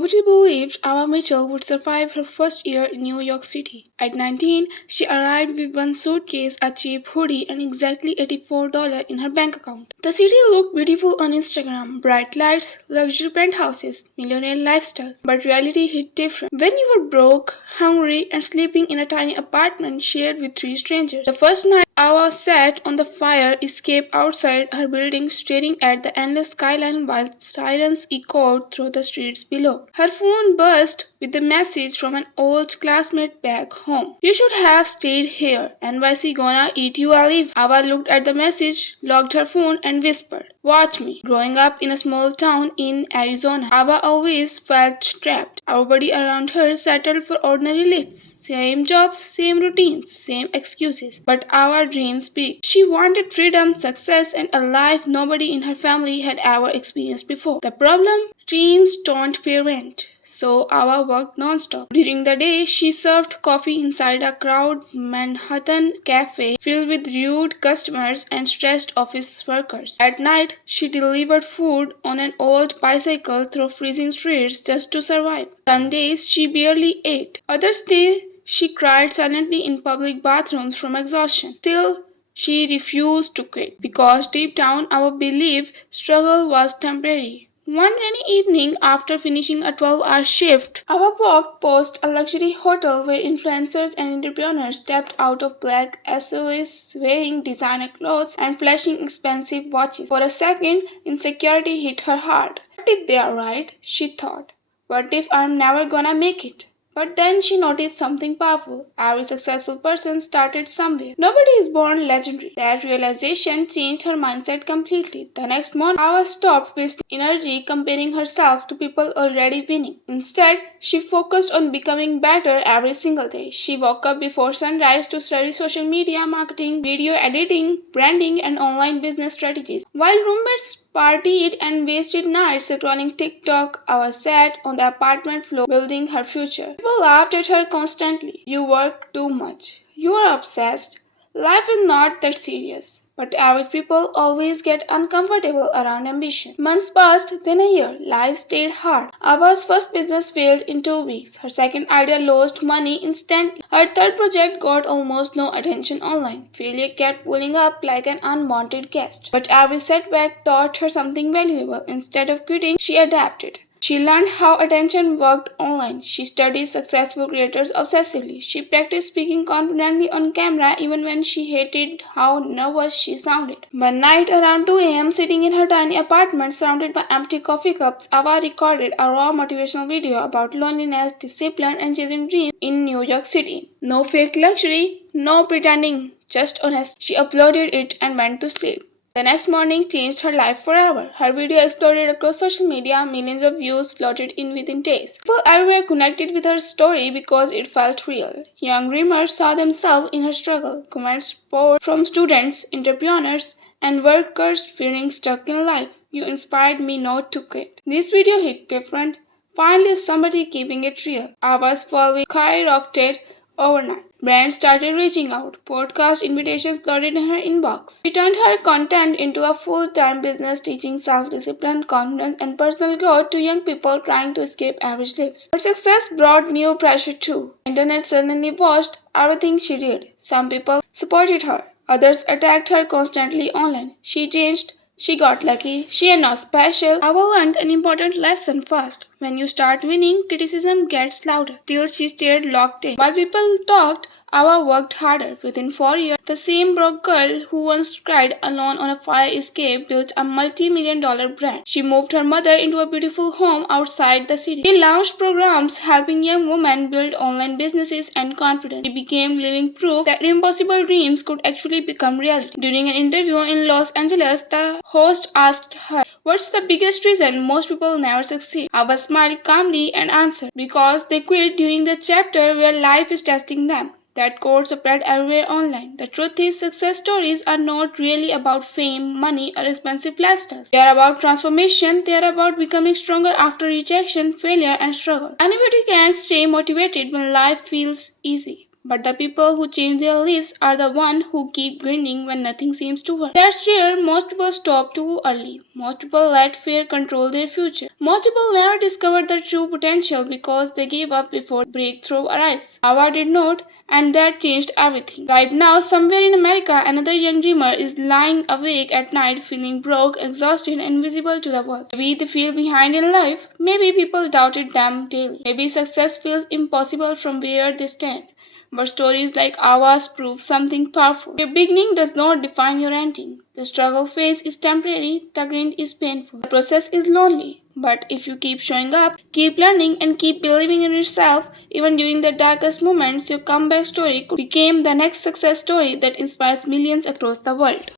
Nobody believed Ava Mitchell would survive her first year in New York City. At 19, she arrived with one suitcase, a cheap hoodie, and exactly $84 in her bank account. The city looked beautiful on Instagram, bright lights, luxury penthouses, millionaire lifestyles. But reality hit different. When you were broke, hungry, and sleeping in a tiny apartment shared with three strangers. The first night, Ava sat on the fire escape outside her building, staring at the endless skyline while sirens echoed through the streets below. Her phone buzzed with a message from an old classmate back home. "You should have stayed here. NYC gonna eat you alive." Ava looked at the message, locked her phone, and whispered, "Watch me." Growing up in a small town in Arizona, Ava always felt trapped. Everybody around her settled for ordinary lives. Same jobs, same routines, same excuses. But our dreams big. She wanted freedom, success, and a life nobody in her family had ever experienced before. The problem? Dreams don't pay rent. So Ava worked non-stop. During the day, she served coffee inside a crowded Manhattan cafe filled with rude customers and stressed office workers. At night, she delivered food on an old bicycle through freezing streets just to survive. Some days, she barely ate. Others days, she cried silently in public bathrooms from exhaustion. Still, she refused to quit because deep down Ava believed struggle was temporary. One rainy evening, after finishing a 12-hour shift, Ava walked past a luxury hotel where influencers and entrepreneurs stepped out of black SUVs wearing designer clothes and flashing expensive watches. For a second, insecurity hit her heart. What if they are right? She thought. What if I'm never gonna make it? But then she noticed something powerful. Every successful person started somewhere. Nobody is born legendary. That realization changed her mindset completely. The next morning, Ava stopped wasting energy comparing herself to people already winning. Instead, she focused on becoming better every single day. She woke up before sunrise to study social media marketing, video editing, branding, and online business strategies. While roommates partied and wasted nights scrolling TikTok, Ava sat on the apartment floor building her future. People laughed at her constantly. "You work too much. You are obsessed. Life is not that serious." But average people always get uncomfortable around ambition. Months passed, then a year. Life stayed hard. Ava's first business failed in 2 weeks. Her second idea lost money instantly. Her third project got almost no attention online. Failure kept pulling up like an unwanted guest. But every setback taught her something valuable. Instead of quitting, she adapted. She learned how attention worked online. She studied successful creators obsessively. She practiced speaking confidently on camera even when she hated how nervous she sounded. One night around 2 a.m., sitting in her tiny apartment surrounded by empty coffee cups, Ava recorded a raw motivational video about loneliness, discipline, and chasing dreams in New York City. No fake luxury, no pretending, just honest. She uploaded it and went to sleep. The next morning changed her life forever. Her video exploded across social media, millions of views flooded in within days. People everywhere connected with her story because it felt real. Young dreamers saw themselves in her struggle. Comments poured from students, entrepreneurs, and workers feeling stuck in life. "You inspired me not to quit." This video hit different. Finally, somebody keeping it real. Ava's following skyrocketed overnight. Brands started reaching out. Podcast invitations flooded in her inbox. She turned her content into a full-time business teaching self-discipline, confidence, and personal growth to young people trying to escape average lives. Her success brought new pressure too. Internet suddenly watched everything she did. Some people supported her. Others attacked her constantly online. She changed. She got lucky. She is not special. Ava learned an important lesson first. When you start winning, criticism gets louder. Still, she stayed locked in. While people talked, Ava worked harder. Within 4 years, the same broke girl who once cried alone on a fire escape built a multi-million-dollar brand. She moved her mother into a beautiful home outside the city. She launched programs helping young women build online businesses and confidence. She became living proof that impossible dreams could actually become reality. During an interview in Los Angeles, the host asked her, "What's the biggest reason most people never succeed?" Ava smiled calmly and answered, "Because they quit during the chapter where life is testing them." That quote spread everywhere online. The truth is, success stories are not really about fame, money, or expensive lifestyles. They are about transformation. They are about becoming stronger after rejection, failure, and struggle. Anybody can stay motivated when life feels easy. But the people who change their lives are the ones who keep grinning when nothing seems to work. That's rare. Most people stop too early. Most people let fear control their future. Most people never discovered their true potential because they gave up before breakthrough arrives. Ava did not, and that changed everything. Right now, somewhere in America, another young dreamer is lying awake at night feeling broke, exhausted, and invisible to the world. Maybe they feel behind in life. Maybe people doubted them daily. Maybe success feels impossible from where they stand. But stories like ours prove something powerful. Your beginning does not define your ending. The struggle phase is temporary, the grind is painful, the process is lonely. But if you keep showing up, keep learning, and keep believing in yourself, even during the darkest moments, your comeback story could become the next success story that inspires millions across the world.